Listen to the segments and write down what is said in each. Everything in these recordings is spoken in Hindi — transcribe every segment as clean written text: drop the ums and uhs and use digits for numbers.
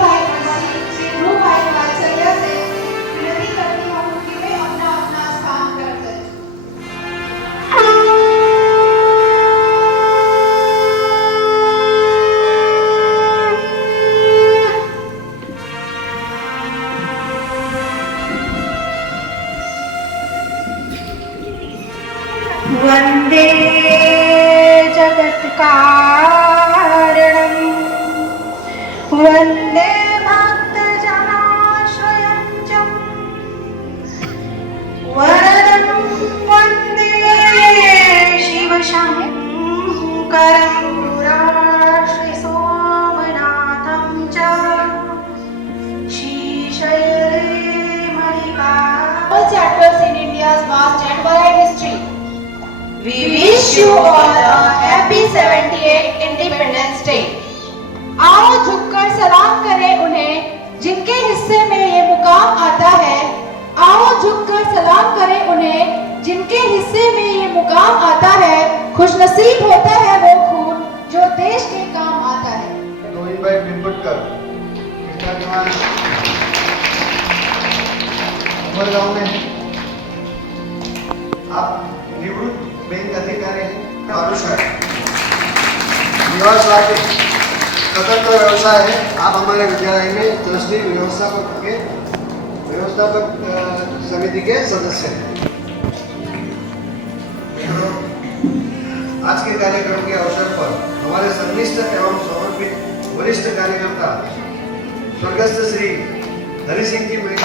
बड़े भाई श्री ध्रुव भाई वात्सल्य से विनती करती हूँ कि वे अपना अपना स्थान ग्रहण करें। वंदे जगत्कारणं वंदे भक्तजनाश्रयं च वरदं वंदे शिवशंकरं श्री सोमनाथं च All chapters in India's vast and varied history. We wish you all a happy 78th Independence Day. आओ झुककर सलाम करें उन्हें जिनके हिस्से में ये मुकाम आता है। आओ झुककर सलाम करें उन्हें जिनके हिस्से में ये मुकाम आता है। खुशनसीब होता है वो खून जो देश के काम आता है। गोविंद भाई पिंपटकर गांव में आप निवृत्त बैंक अधिकारी हैं। निवास वाटिक स्वतंत्र व्यवसाय है। आप हमारे विद्यालय में ट्रस्टी व्यवस्थापक समिति के सदस्य हैं। आज के कार्यक्रम के अवसर पर हमारे संनिष्ठ एवं समर्पित वरिष्ठ कार्यकर्ता स्वर्गस्थ श्री हरि सिंह जी में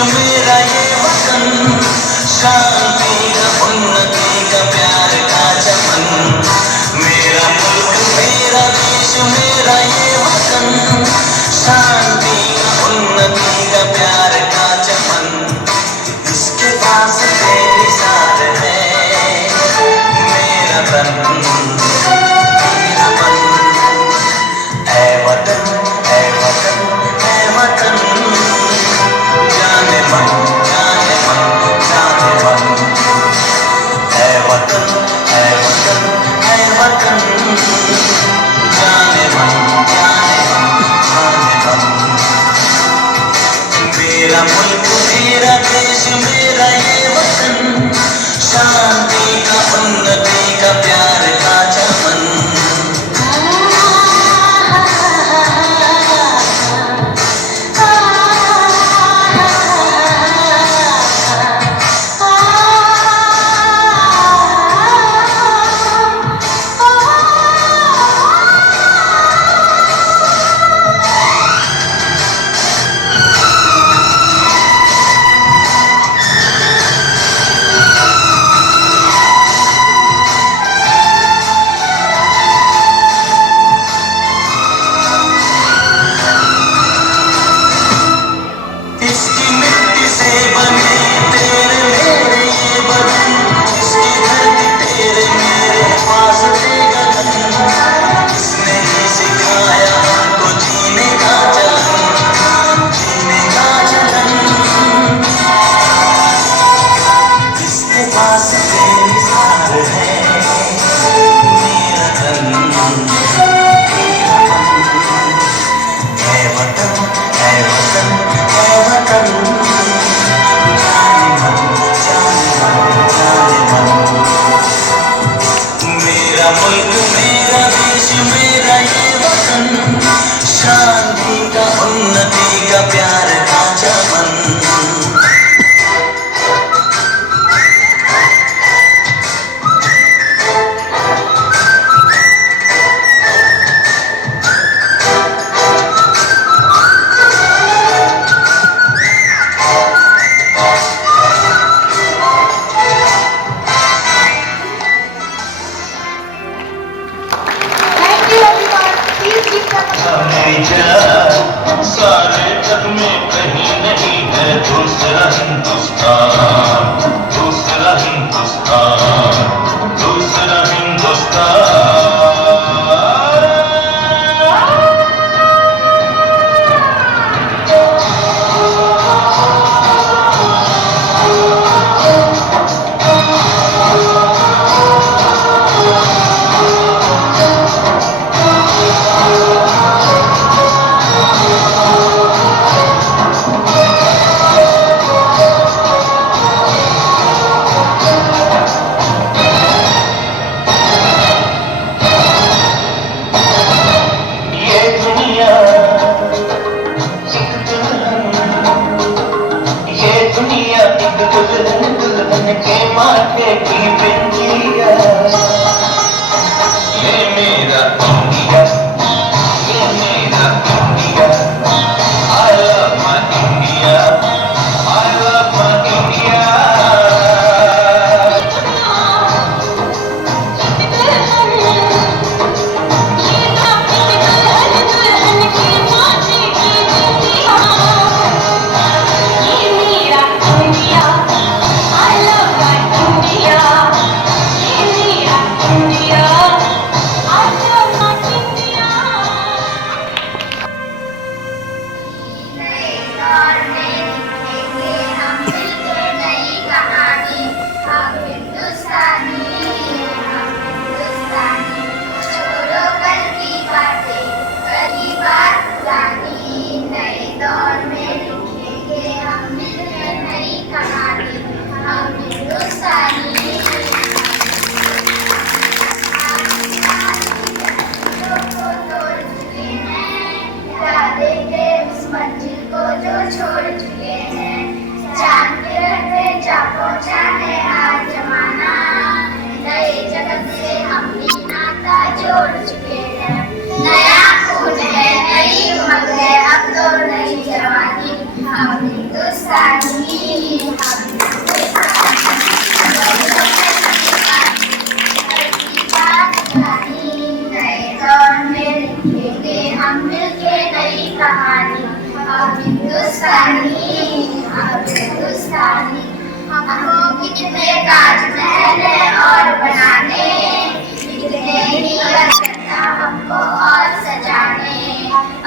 मेरा ये वतन शांति का उन्नति का प्यार का चमन। मेरा मुल्क मेरा देश मेरा ये वतन शांति का उन्नति का प्यार का चमन। इसके पास बेमिसाल है मेरा तन मेरा मन। ऐ वतन ऐ वतन ऐ वतन जाने मन जाने मन जाने मन। ऐ वतन ऐ वतन ऐ वतन जाने मन जाने मन जाने मन। मेरा मुल्क मेरा देश मेरा ये वतन शांति का उन्नति का प्यार का चमन। शांति का उन्नति का प्यार का चमन। सारे जग में कहीं नहीं है दूसरा हिंदुस्तान, दूसरा हिंदुस्तान, दूसरा Hindustan. India, ye mera India. I love my India, I love my India. छोड़ चुके हैं चांद के रहते जा पहुंचा है आज जमाना नए जगत से हम भी नाता जोड़ चुके हैं नया खून है नई उमंग है अब तो नई जवानी हम हिंदुस्तानी नए दौर में लिखेंगे हम मिलके नई कहानी हम हिंदुस्तानी हमको कितने ताजमहल है और बनाने कितने ही करता हमको और सजाने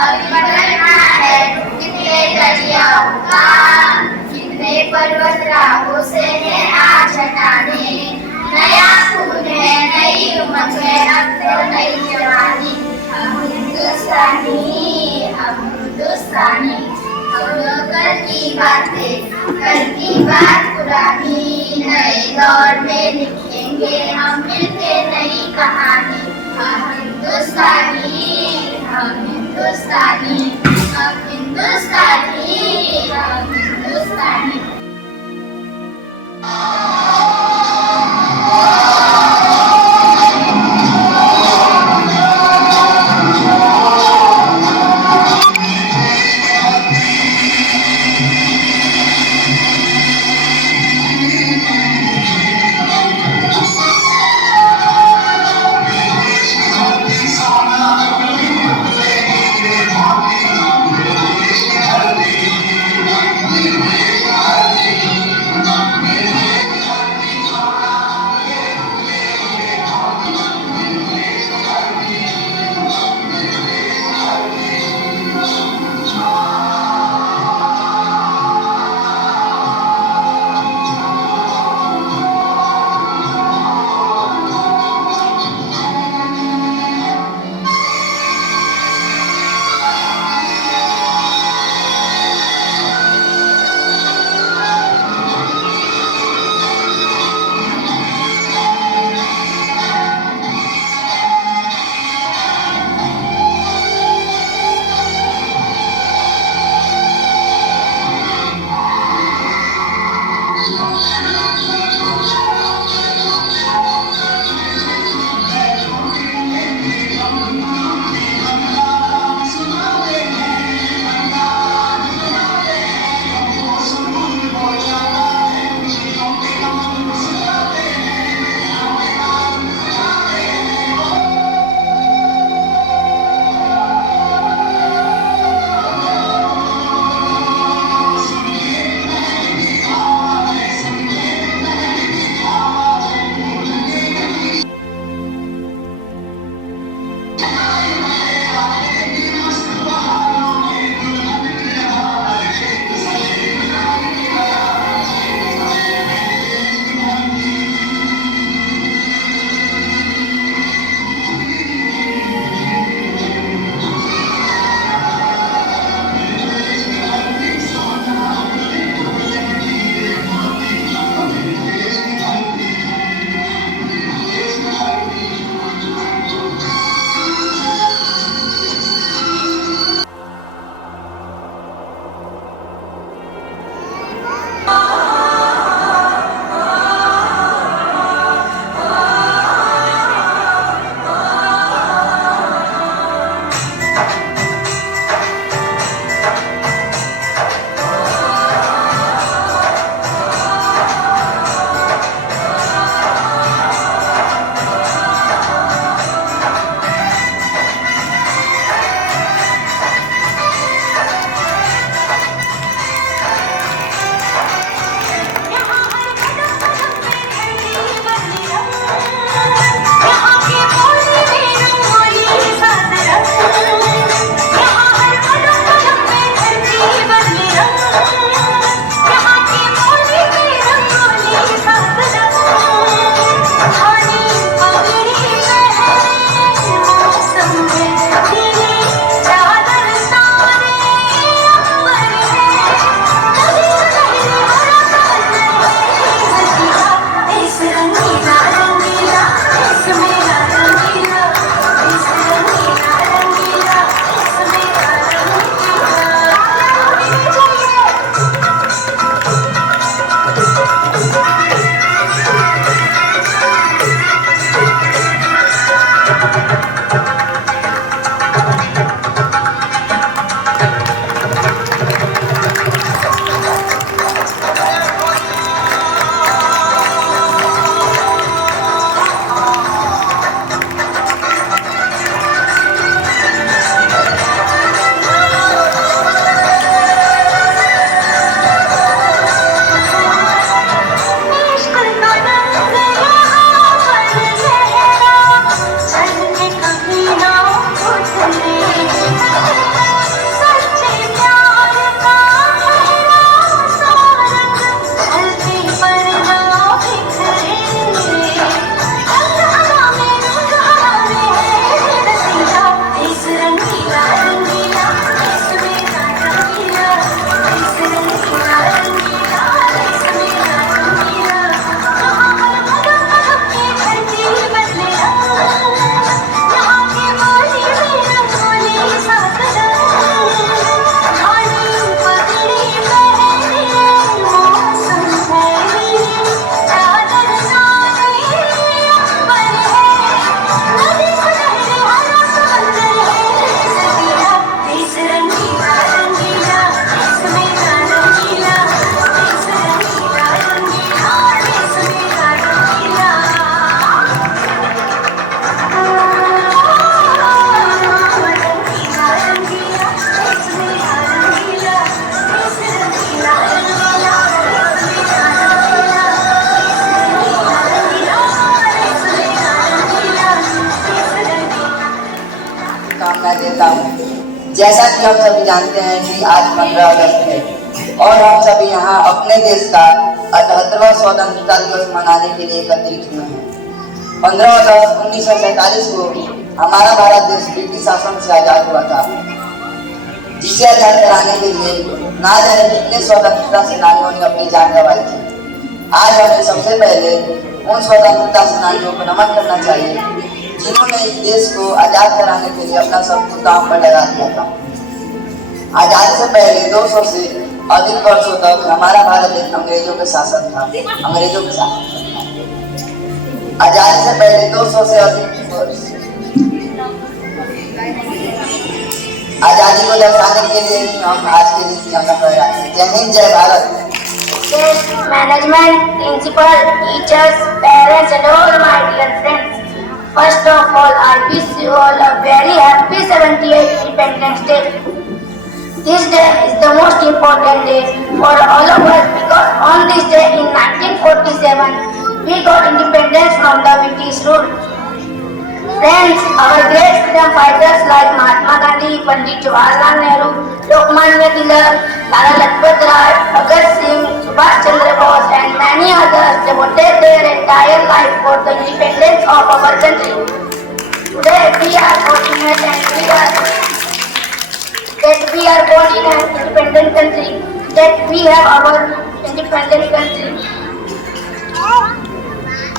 अभी बढ़ना है कितने दरियाओं का कितने पर्वत राहों से है आज हटाने नया खून है नई उमंग है अब तो नई जवानी हम हिंदुस्तानी हम लोग कल की बात पुरानी नए दौर में लिखेंगे हम मिलके नई कहानी हम हिंदुस्तानी हम हिंदुस्तानी हम हिंदुस्तानी हम हिंदुस्तानी मैं देता हूँ। जैसा कि हम सभी जानते हैं कि आज 15 अगस्त है और हम सभी यहाँ अपने देश का 78वां स्वतंत्रता दिवस मनाने के लिए एकत्रित हुए हैं। 15 अगस्त 1947 को हमारा भारत देश ब्रिटिश शासन से आजाद हुआ था, जिसे आजाद कराने के लिए ना जाने कितने स्वतंत्रता सेनानियों ने अपनी जान गंवाई थी। आज हमें सबसे पहले उन स्वतंत्रता सेनानियों को नमन करना चाहिए जिन्होंने इस देश को आजाद कराने के लिए अपना सब कुछ दांव पर लगा दिया था। आजादी से पहले 200 से अधिक वर्षों तक हमारा भारत देश अंग्रेजों के शासन था। आजादी से पहले 200 से अधिक वर्ष आजादी को दर्शाने के लिए हम आज के दिन तिरंगा फहराते हैं। जय हिंद, जय Bharat. Management, principal, teachers, parents and all my dear friends. First of all, I wish you all a very happy 78th Independence Day. This day is the most important day for all of us because on this day in 1947, we got independence from the British rule. Friends, our great freedom fighters like Mahatma Gandhi, Pandit Jawaharlal Nehru, Lokmanya Tilak, Lala Lajpat Rai, Bhagat Singh, Subhash Chandra Bose and many others devoted their entire life for the independence of our country. Today we are fortunate and we are born in an independent country, that we have our independent country.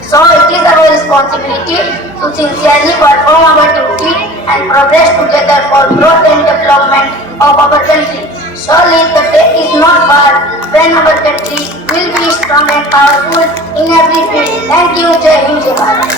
So it is our responsibility to sincerely perform our duty and progress together for growth and development of our country. Surely the day is not far when our country will be strong and powerful in every field. Thank you. Jai Hind, Jai Bharat.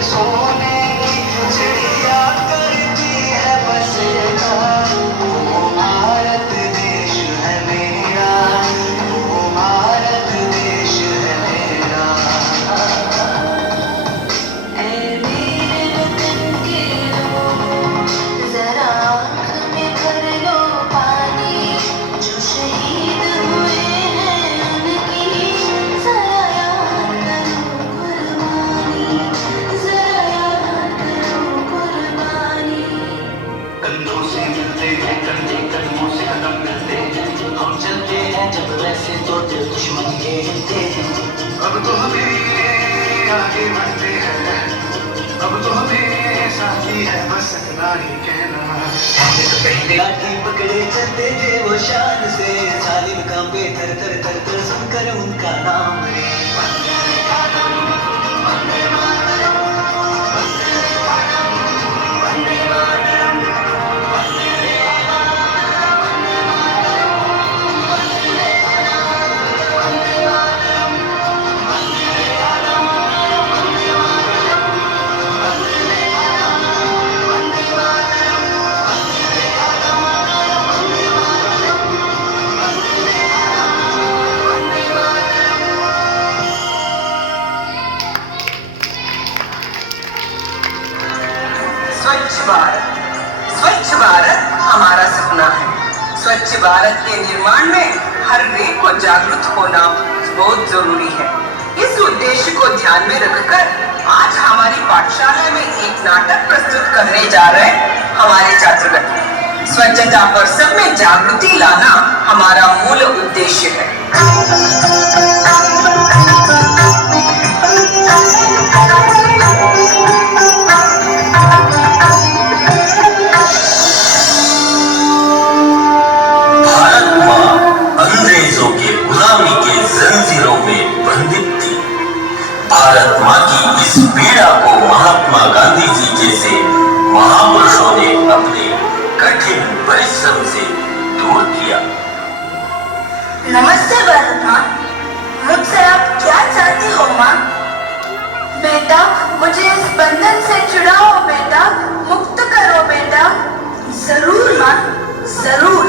सोने की चिड़िया करती है बसेरा, वो भारत देश है मेरा, वो भारत देश है मेरा। ऐ मेरे वतन के लोगों, जरा आँख में भर लो पानी, जो शहीद हुए हैं उनकी जरा याद करो कुर्बानी, जरा याद करो कुर्बानी। कंधों से मिलते हैं कंधे, कदमों से कदम मिलते हैं, हम चलते हैं जब वैसे तो दिल दुश्मन के हिलते हैं। अब तो हमें आगे बढ़ते हैं, अब तो हमें साथी है बस इतना ही कहना। पहले लाठी पकड़े चलते थे वो शान से, जालिम कांपे थर थर थर थर सुनकर उनका नाम रे। स्वच्छ भारत हमारा सपना है। स्वच्छ भारत के निर्माण में हर एक को जागरूक होना बहुत जरूरी है। इस उद्देश्य को ध्यान में रखकर आज हमारी पाठशाला में एक नाटक प्रस्तुत करने जा रहे हमारे छात्रगण। स्वच्छता पर सब में जागृति लाना हमारा मूल उद्देश्य है। भारत माँ की इस पीड़ा को महात्मा गांधी जी जैसे महापुरुषों ने अपने कठिन परिश्रम से दूर किया। नमस्ते भारत माँ, मुझसे आप क्या चाहती हो माँ? बेटा, मुझे इस बंधन से छुड़ाओ बेटा, मुक्त करो बेटा। जरूर माँ, जरूर।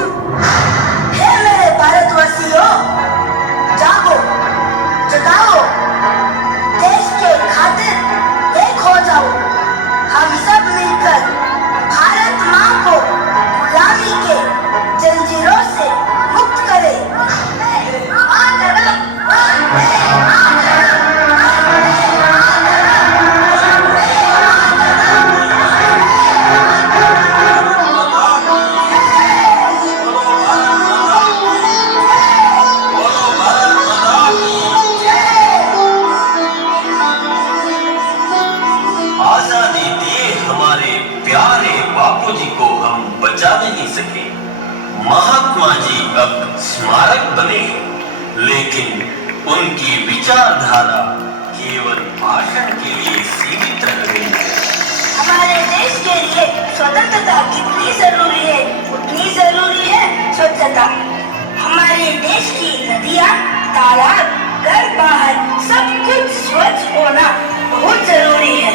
गुलामी के जंजीरों से मुक्त करे। आजादी दिए हमारे प्यारे बापूजी को हम बचा नहीं सके। महात्मा जी अब स्मारक बने हैं, लेकिन उनकी विचारधारा केवल भाषण के लिए सीमित रह गई है। हमारे देश के लिए स्वतंत्रता कितनी जरूरी है, उतनी जरूरी है स्वच्छता। हमारे देश की नदियाँ, तालाब, घर बाहर सब कुछ स्वच्छ होना बहुत जरूरी है।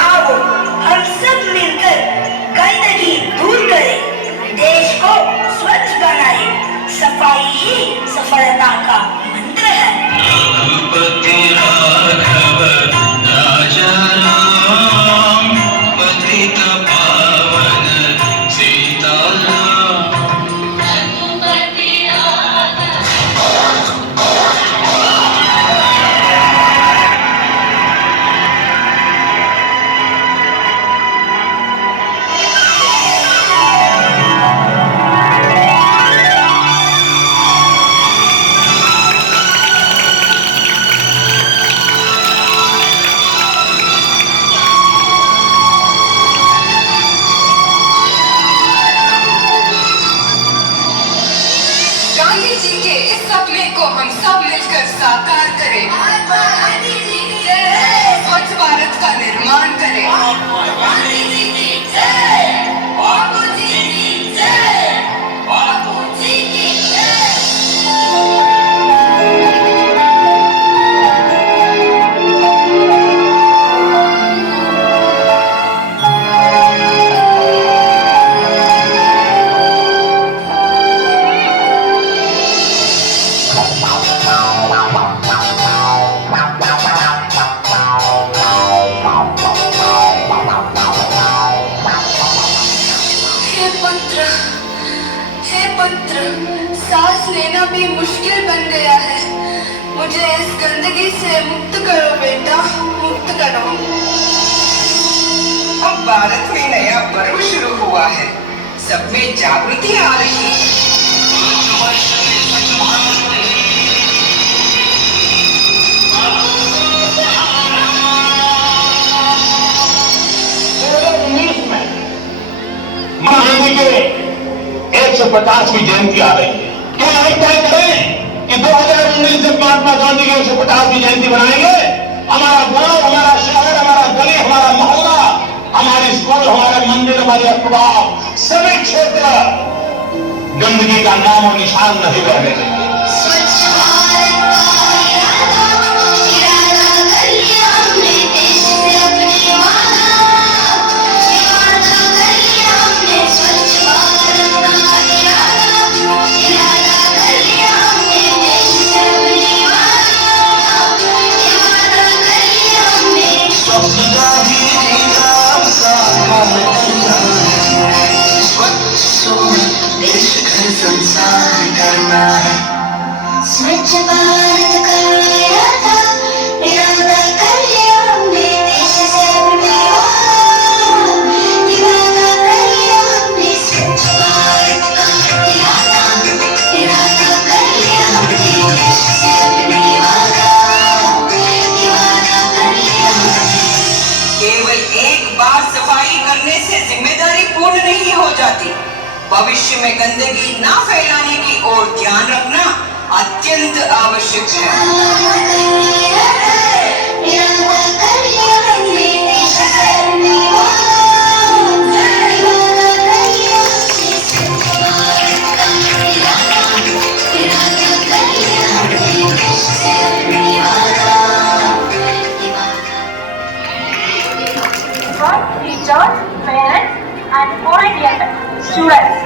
आओ हम सब मिलकर गंदगी दूर करें, देश को स्वच्छ बनाए। सफाई ही सफलता का मंत्र है। रघुपति राघव राजा राम, पतित पावन सीताराम। गांधी जी के इस सपने को हम सब मिलकर साकार करें। स्वच्छ भारत का निर्माण करें। हे पुत्र, सांस लेना भी मुश्किल बन गया है। मुझे इस गंदगी से मुक्त करो बेटा, मुक्त करो। अब भारत में नया पर्व शुरू हुआ है, सब में जागृति आ रही है। महात्मा के 150वीं जयंती आ रही है। क्या हम तय करें कि 2019 जब महात्मा गांधी की 150वीं जयंती बनाएंगे, हमारा गांव, हमारा शहर, हमारा गली, हमारा मोहल्ला, हमारे स्कूल, हमारे मंदिर, हमारे अखबार, सभी क्षेत्र गंदगी का नाम और निशान नहीं रहने देंगे। स्वच्छ भारत का इरादा कर लिया हमने, देश से अपनी इरादा कर लिया हमने। स्वच्छ भारत का इरादा कर लिया हमने, देश से अपनी इरादा कर लिया हमने। केवल एक बार सफाई करने से जिम्मेदारी पूर्ण नहीं हो जाती। भविष्य में गंदगी ना फैलाने की ओर ध्यान रखना अत्यंत आवश्यक है। Teachers, parents, and all dear students,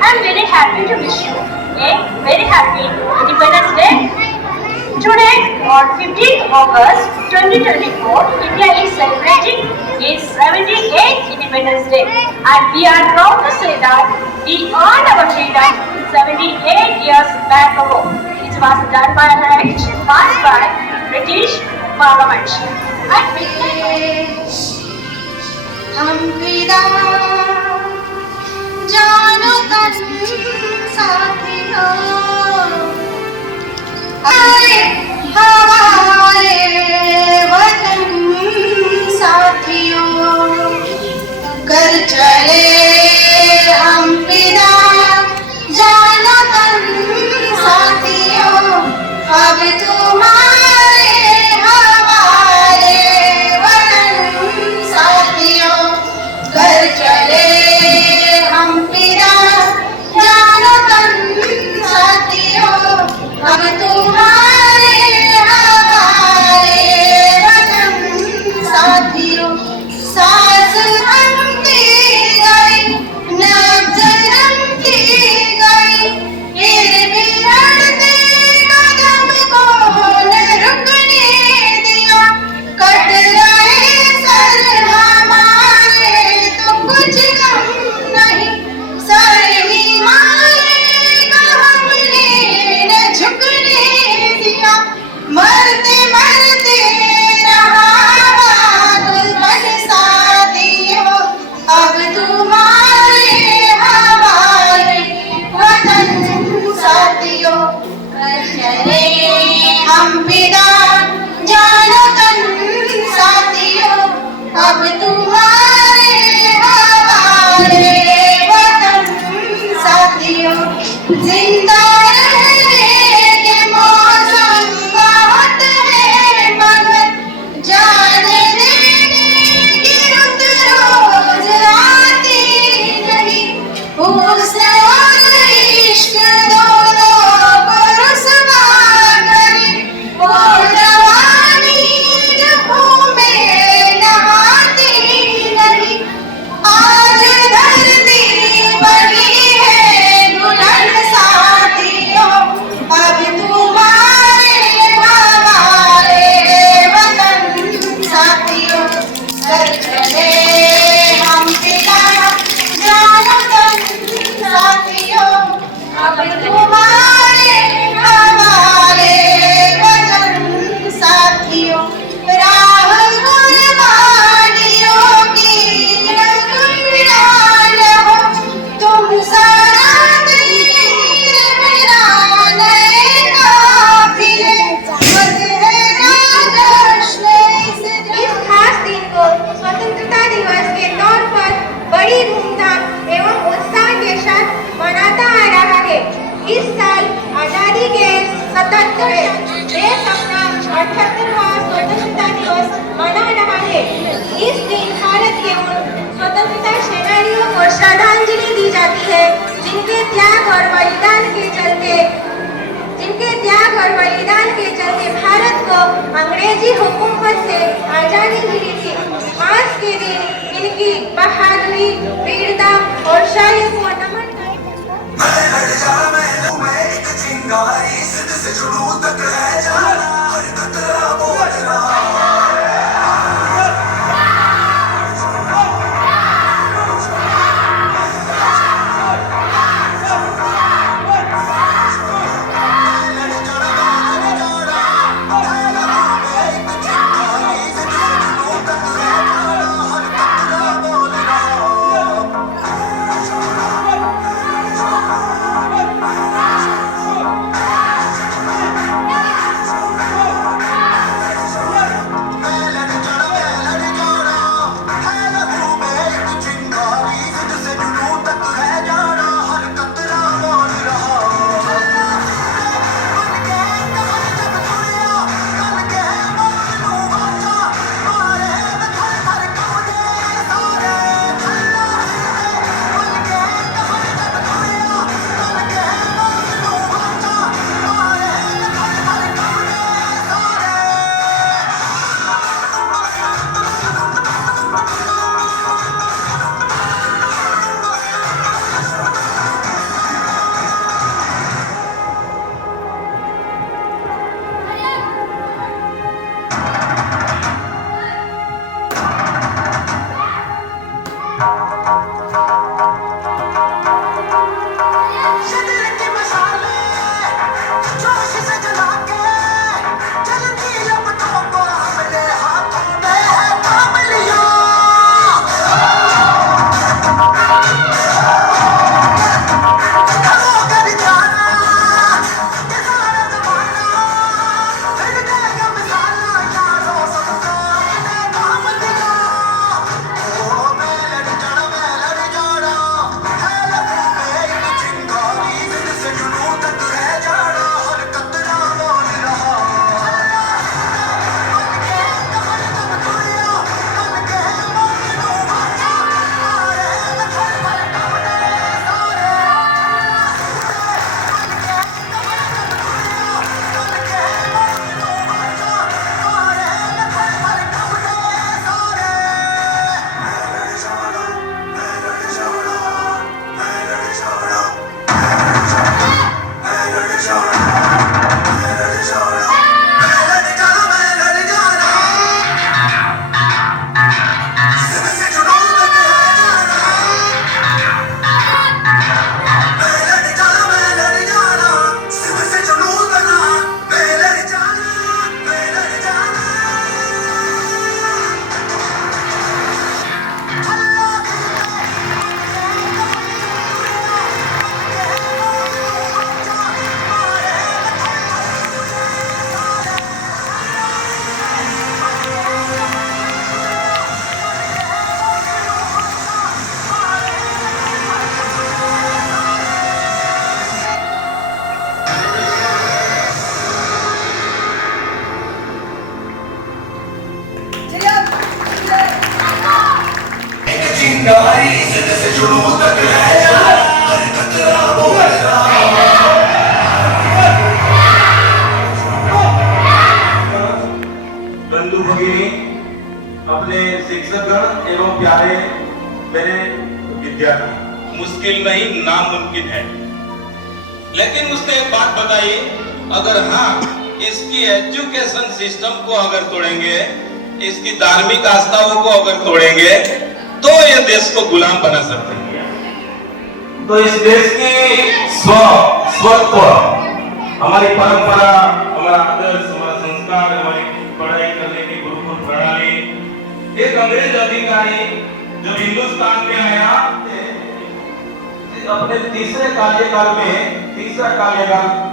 I am very happy to wish you a very happy Independence Day. Today, on 15th August 2024, India is celebrating its 78th Independence Day, and we are proud to say that we earned our freedom 78 years back ago. It was done by an act passed by British Parliament. हम फिदा जानो तन साथियों हमारे वतन साथियों कर चले हम फिदा जानो तन साथियों अब तुम्हारे हमारे वतन साथियों कर चले हम फिदा जानो तन साथियों अब तुम्हारे हमारे वतन साथियों सांस थमती गई नब्ज थमती गई फिर भी लड़ते कदम को न रुकने दिया कट रहे सर हमारे तो कुछ गम नहीं सर ही मारेगा हमने न झुकने दिया मरते मरते रहा दुल्हन साथियों अब तुम्हारे हमारे वतन साथियों कर चले हम फिदा जानो तन साथियों अब तुम्हारे हमारे वतन साथियों जिंदा रहने के मौसम बहुत है मगर जाने देने की रुत रोज आती नहीं हुस्न और इश्क दोनों को रुसवा करे वो जवानी जख्मों में नहाती नहीं आज धरती बड़ी है दुल्हन साथियों अब तुम्हारे हमारे वतन साथियों कर चले हम फिदा जानो तन साथियों अब तुम्हारे हमारे वतन साथियों राह कुर्बानियों की गुंजान हो तुम सारा मेरा नए काफिले बदलेगा जश्न इस खास दिन को स्वतंत्रता दिवस के तौर पर बड़ी धूमधाम एवं उत्साह के साथ मनाता आ रहा है। इस साल आजादी के 77वें देश अपना 78वां स्वतंत्रता दिवस मना रहा है। इस दिन भारत के उन स्वतंत्रता सेनानियों को श्रद्धांजलि दी जाती है जिनके त्याग और बलिदान के चलते भारत को अंग्रेजी हुकूमत से आजादी मिली थी। आज के दिन इनकी बहादुरी वीरता और शौर्य को नमन शिक्षकगण एवं प्यारे मेरे विद्यार्थी, मुश्किल नहीं नामुमकिन है, लेकिन उसने एक बात बताई, अगर हाँ इसकी एजुकेशन सिस्टम को अगर तोड़ेंगे, इसकी धार्मिक आस्थाओं को अगर तोड़ेंगे तो ये देश को गुलाम बना सकते हैं। तो इस देश की स्वत्व, हमारी परंपरा, हमारा आदर्श, हमारा संस्कार, हमारी पढ़ाई करने की गुरुकुल प्रणाली, एक अंग्रेज अधिकारी जब हिंदुस्तान में आया अपने तीसरा कार्यकाल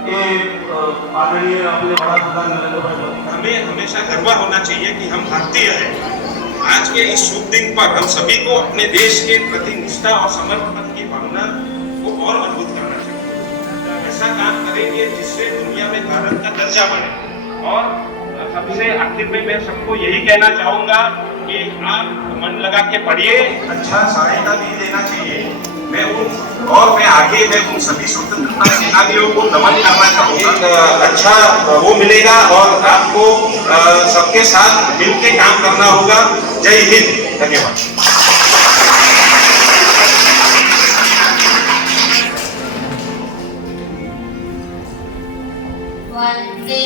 ये आदरणीय अपने बड़ा प्रधान नरेंद्र भाई मोदी, हमें हमेशा गर्व होना चाहिए कि हम भारतीय हैं। आज के इस शुभ दिन पर हम सभी को अपने देश के प्रति निष्ठा और समर्पण की भावना को और मजबूत करना चाहिए। ऐसा काम करेंगे जिससे दुनिया में भारत का दर्जा बढ़े। और सबसे आखिर में मैं सबको यही कहना चाहूंगा कि आप मन लगा के पढ़िए, अच्छा सहायता भी देना चाहिए। मैं आगे उन सभी स्वतंत्रता सेनानियों को नमन करना चाहूंगा। अच्छा वो मिलेगा और आपको सबके साथ मिलकर काम करना होगा। जय हिंद, धन्यवाद। वंदे